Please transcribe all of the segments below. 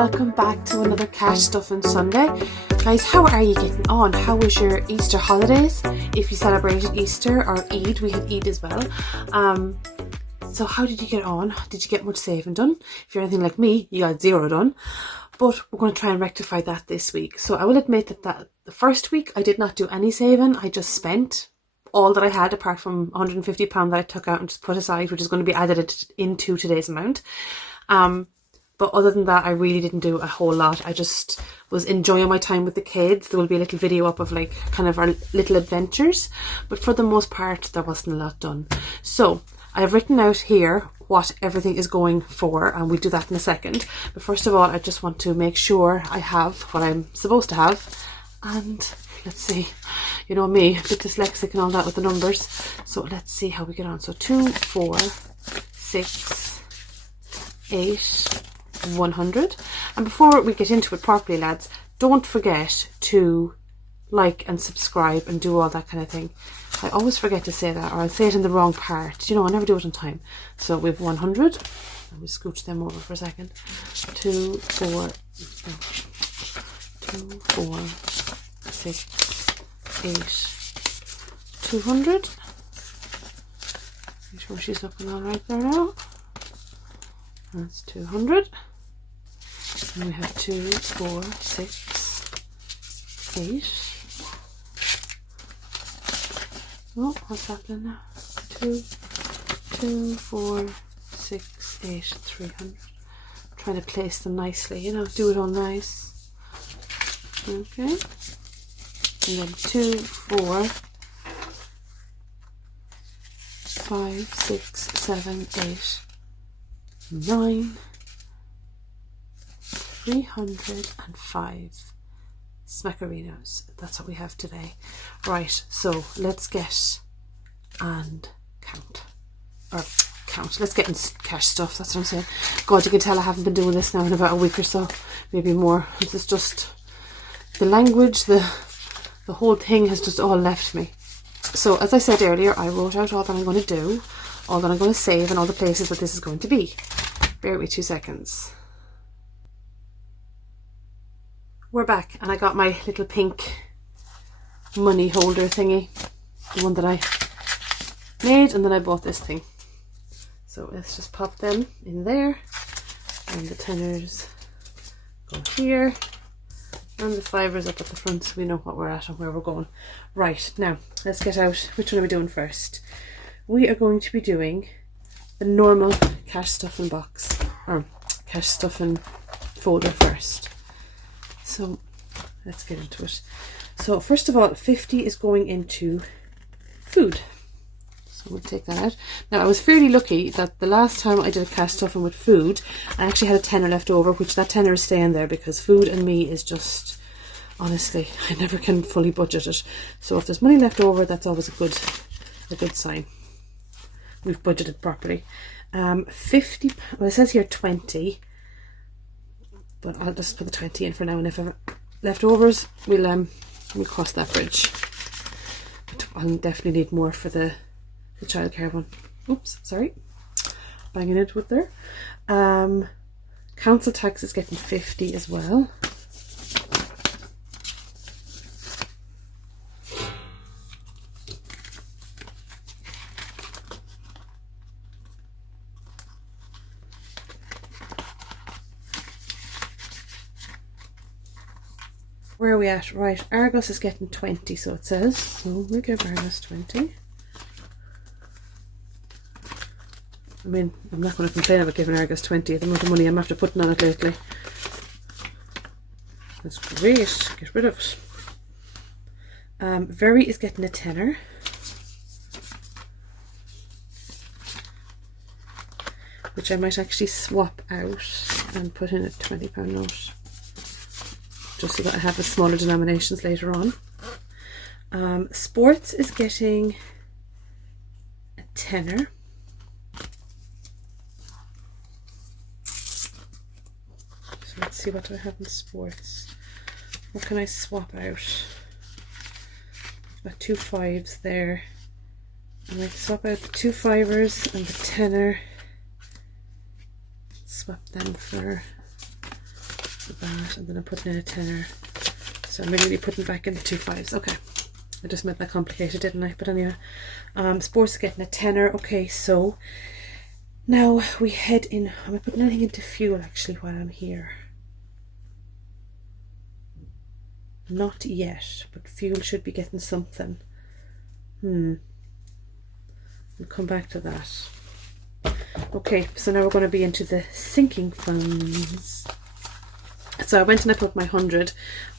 welcome back to another Cash Stuffing Sunday. Guys, how are you getting on? How was your Easter holidays? If you celebrated Easter or Eid, we had Eid as well. So how did you get on? Did you get much saving done? If you're anything like me, you got zero done. But we're going to try and rectify that this week. So I will admit that the first week I did not do any saving. I just spent all that I had apart from £150 that I took out and just put aside, which is going to be added into today's amount. But other than that, I really didn't do a whole lot. I just was enjoying my time with the kids. There will be a little video up of like kind of our little adventures. But for the most part, there wasn't a lot done. So I have written out here what everything is going for, and we'll do that in a second. But first of all, I just want to make sure I have what I'm supposed to have. And let's see, you know me, a bit dyslexic and all that with the numbers. So let's see how we get on. So 2, 4, 6, 8, 100. And before we get into it properly, lads, don't forget to like and subscribe and do all that kind of thing. I always forget to say that, or I'll say it in the wrong part. You know, I never do it on time. So we have 100. Let me scooch them over for a second. 2, 4, 6, 8, 200. Make sure she's looking all right there now. That's 200. And we have 2, 4, 6, 8. Oh, what's happening now? 2, 4, 6, 8, 300. Trying to place them nicely, you know, do it all nice. Okay. And then 2, 4, 5, 6, 7, 8, 9, 305 smackerinos. That's what we have today. Right, so let's get and count. Or count. Let's get in cash stuff. That's what I'm saying. God, you can tell I haven't been doing this now in about a week or so. Maybe more. This is just the language, the whole thing has just all left me. So as I said earlier, I wrote out all that I'm going to do, all that I'm going to save, and all the places that this is going to be. Bear with me 2 seconds. We're back, and I got my little pink money holder thingy, the one that I made, and then I bought this thing. So let's just pop them in there, and the tenors go here, and the fivers up at the front so we know what we're at and where we're going. Right, now let's get out. Which one are we doing first? We are going to be doing the normal cash stuffing box, or cash stuffing folder first. So let's get into it. So first of all, 50 is going into food. So we'll take that out. Now I was fairly lucky that the last time I did a cash stuffing with food, I actually had a tenner left over, which that tenner is staying there because food and me is just, honestly, I never can fully budget it. So if there's money left over, that's always a good sign. We've budgeted properly. 50, well it says here 20. But I'll just put the 20 in for now, and if I've leftovers, we'll cross that bridge. But I'll definitely need more for the childcare one. Oops, sorry. Banging into it there. Council tax is getting 50 as well. Where are we at? Right, Argos is getting 20, so it says. So we'll give Argos 20. I mean, I'm not going to complain about giving Argos 20, the amount of money I'm after putting on it lately. That's great. Get rid of it. Very is getting a tenner. Which I might actually swap out and put in a £20 note. Just so that I have the smaller denominations later on. Sports is getting a tenner. So let's see, what do I have in sports? What can I swap out? I've got 2 5s there. I might swap out the 2 5ers and the tenner. Swap them for So that, and then I'm putting in a tenner. So I'm really putting back in the 2 5s. Okay. I just made that complicated, didn't I? But anyway, sports getting a tenner. Okay, so now we head in. Am I putting anything into fuel actually while I'm here? Not yet, but fuel should be getting something. We'll come back to that. Okay, so now we're going to be into the sinking funds. So I went and I put my 100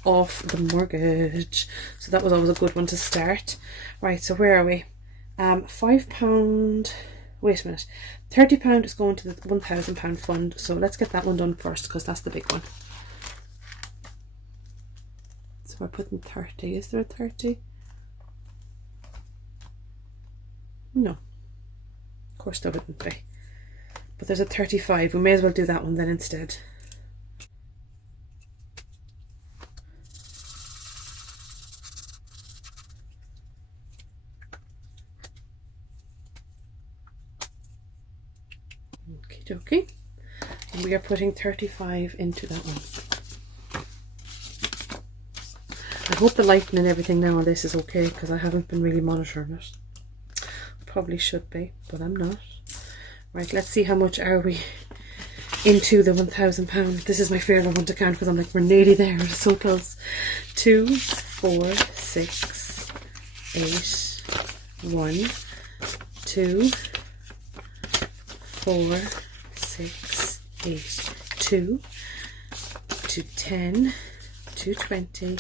off the mortgage. So that was always a good one to start. Right, so where are we? £5. Wait a minute. £30 is going to the £1,000 fund. So let's get that one done first because that's the big one. So we're putting 30. Is there a 30? No. Of course there wouldn't be. But there's a 35. We may as well do that one then instead. Okie dokie. And we are putting 35 into that one. I hope the lighting and everything now on this is okay because I haven't been really monitoring it. I probably should be, but I'm not. Right, let's see how much are we into the £1,000. This is my favourite one to count because I'm like, we're nearly there. We're so close. 2, 4, 6, 8, 1, 2, 4, 6, 8, 2, 210, 220,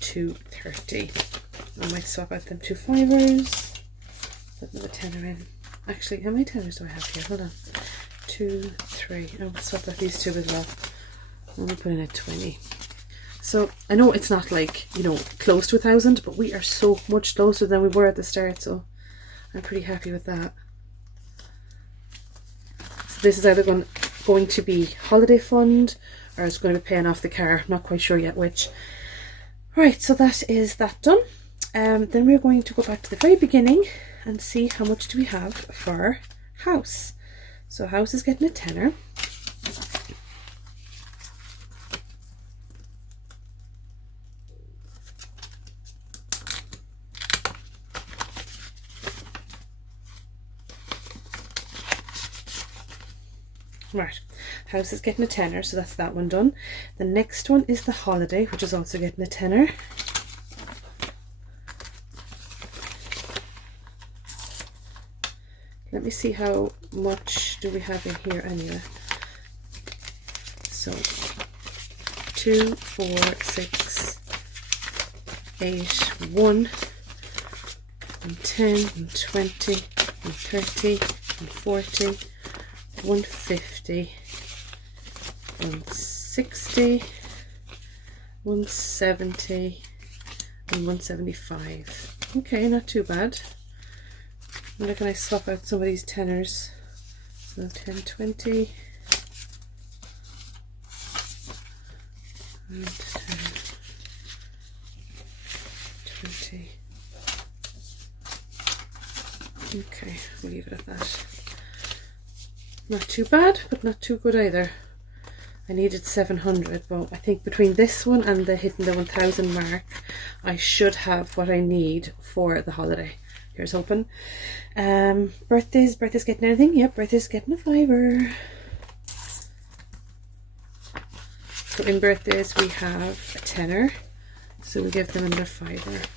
230. I might swap out them 2 5s. Put another tenner in. Actually, how many tenners do I have here? Hold on. 2, 3. I'll swap out these 2 as well. I'm going to put in a 20. So I know it's not like, you know, close to 1,000, but we are so much closer than we were at the start. So I'm pretty happy with that. So this is either going to be holiday fund or it's going to be paying off the car. I'm not quite sure yet which. Right, so that is that done. Then we're going to go back to the very beginning and see how much do we have for house. So house is getting a tenner. Right, house is getting a tenner, so that's that one done. The next one is the holiday, which is also getting a tenner. Let me see how much do we have in here anyway. So 2, 4, 6, 8, 1, and 10, and 20, and 30, and 40, 150, 160, 170, and 175. Okay, not too bad. Now can I swap out some of these tenors? So 10, 20, and 10, 20. Okay, we'll leave it at that. Not too bad, but not too good either. I needed 700, but I think between this one and the hitting the 1,000 mark, I should have what I need for the holiday. Here's hoping. Birthdays getting anything? Yep, birthdays getting a £5. So in birthdays we have a tenner, so we'll give them another £5.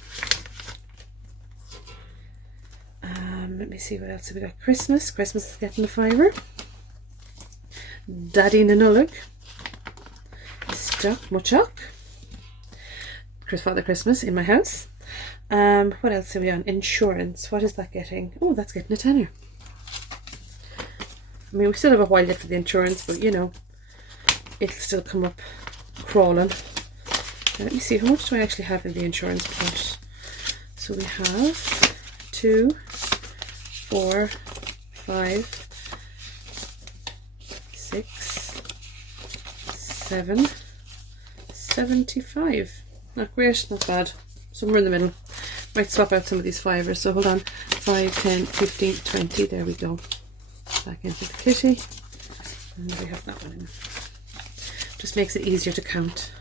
Let me see what else we got. Christmas is getting a £5. Daddy Nanullig, Stuck Muchok, Father Christmas in my house. What else are we on? Insurance. What is that getting? Oh, that's getting a tenner. I mean, we still have a while yet for the insurance, but you know, it'll still come up crawling. Now, let me see, how much do I actually have in the insurance pot? So we have 2, 4, 5, 6, 7, 75. Not great, not bad. Somewhere in the middle. Might swap out some of these fivers. So hold on. 5, 10, 15, 20. There we go. Back into the kitty. And we have that one in. Just makes it easier to count.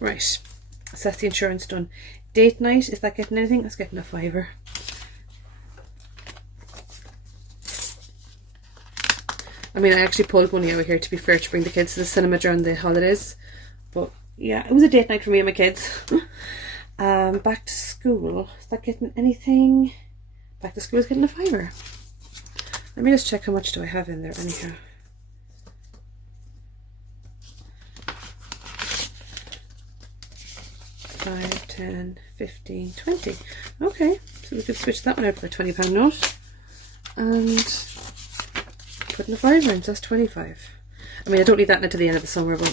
Right, so that's the insurance done. Date night, is that getting anything? That's getting a £5. I mean, I actually pulled money out here, to be fair, to bring the kids to the cinema during the holidays. But yeah, it was a date night for me and my kids. Back to school, is that getting anything? Back to school is getting a £5. Let me just check how much do I have in there anyhow. $5, $10, $15, $20. Okay, so we could switch that one out for a £20 note. And put in a £5 in, so that's 25. I mean, I don't need that until the end of the summer, but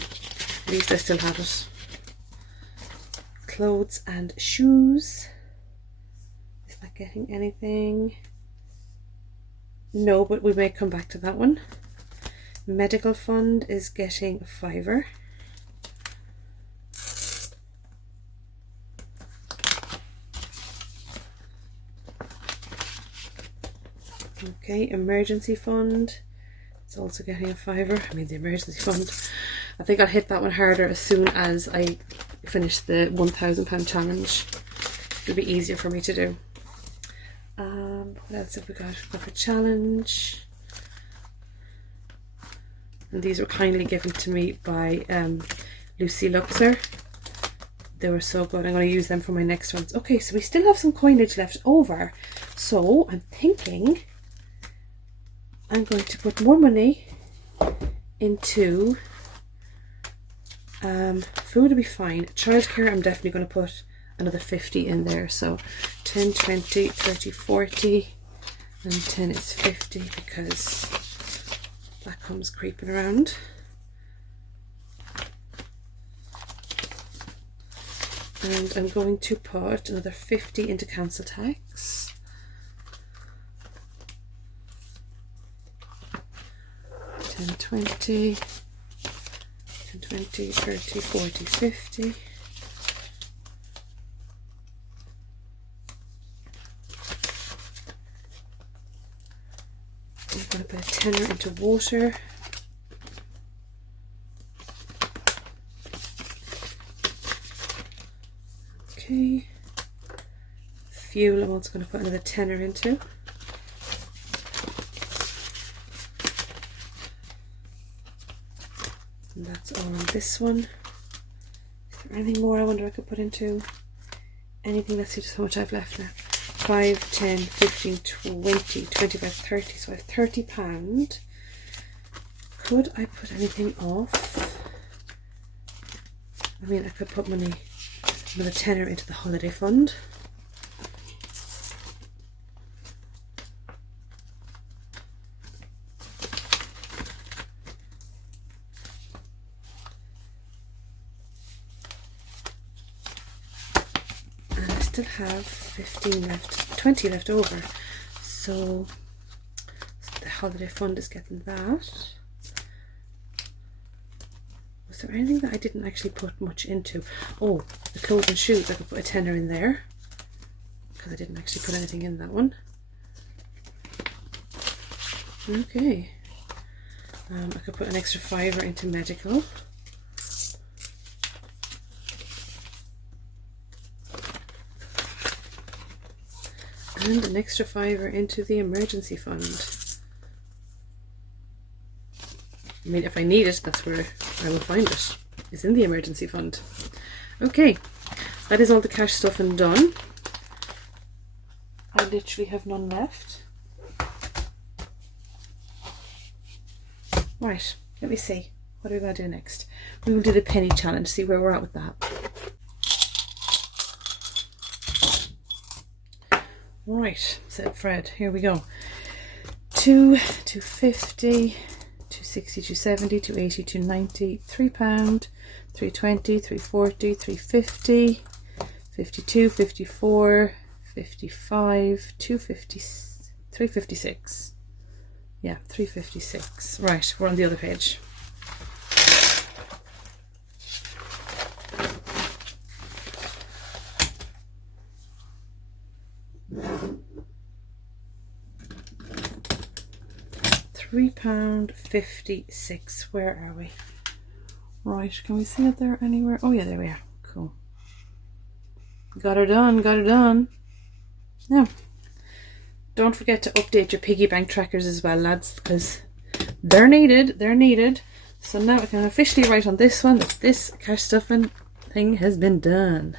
at least I still have it. Clothes and shoes. Is that getting anything? No, but we may come back to that one. Medical fund is getting a £5. Okay, emergency fund. It's also getting a £5. I mean, the emergency fund. I think I'll hit that one harder as soon as I finish the £1,000 challenge. It'll be easier for me to do. What else have we got? We've got for challenge. And these were kindly given to me by Lucy Luxer. They were so good. I'm going to use them for my next ones. Okay, so we still have some coinage left over. So I'm thinking I'm going to put more money into food will be fine. Childcare, I'm definitely going to put another 50 in there. So 10, 20, 30, 40, and 10 is 50 because that comes creeping around. And I'm going to put another 50 into council tax. 10, 20, 10, 20, 30, 40, 50. I'm going to put a tenner into water. Okay. Fuel, I'm also going to put another tenner into. And that's all on this one. Is there anything more I wonder I could put into? Anything? Let's see just how much I've left now. 5, 10, 15, 20, 25, 30. So I have £30. Could I put anything off? I mean, I could put money, another tenner into the holiday fund. And I still have 15 left, 20 left over. So the holiday fund is getting that. Was there anything that I didn't actually put much into? Oh, the clothes and shoes, I could put a tenner in there because I didn't actually put anything in that one. Okay. I could put an extra £5 into medical. And an extra £5 into the emergency fund. I mean, if I need it, that's where I will find it. It's in the emergency fund. Okay, that is all the cash stuff and done. I literally have none left. Right, let me see. What are we going to do next? We will do the penny challenge, see where we're at with that. Right, said Fred. Here we go. 250, 260, 270, 280, 290, £3, 320, 340, 350, 52, 54, 55, 250, 356. Yeah, 356. Right, we're on the other page. £3.56. Where are we? Right, can we see it there anywhere? Oh yeah, there we are. Cool. Got her done, got her done. Now, don't forget to update your piggy bank trackers as well, lads, because they're needed, they're needed. So now I can officially write on this one that this cash stuffing thing has been done.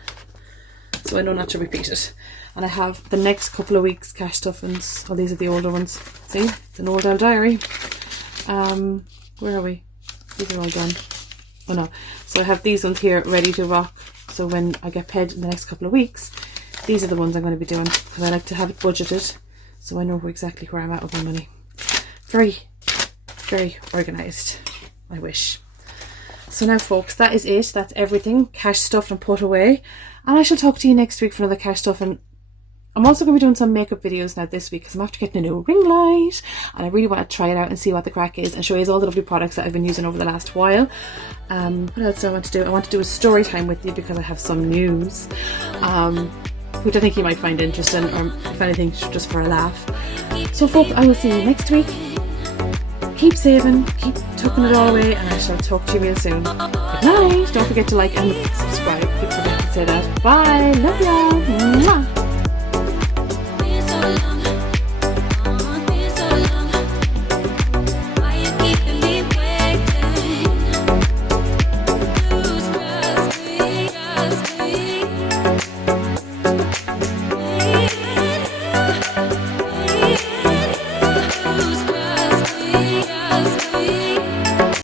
So I know not to repeat it. And I have the next couple of weeks cash stuffings. Oh, these are the older ones. See, it's an old old diary. Where are we? These are all done. Oh no. So I have these ones here ready to rock. So when I get paid in the next couple of weeks, these are the ones I'm going to be doing, because I like to have it budgeted so I know exactly where I'm at with my money. Very, very organised, I wish. So now folks, that is it. That's everything cash stuffed and put away. And I shall talk to you next week for another cash stuff. And I'm also going to be doing some makeup videos now this week, because I'm after getting a new ring light and I really want to try it out and see what the crack is and show you all the lovely products that I've been using over the last while. What else do I want to do? I want to do a story time with you, because I have some news, which I think you might find interesting, or if anything, just for a laugh. So folks, I will see you next week. Keep saving, keep tucking it all away, and I shall talk to you real soon. Good night. Don't forget to like and subscribe. Keep forgetting to say that. Bye. Love y'all. Mwah.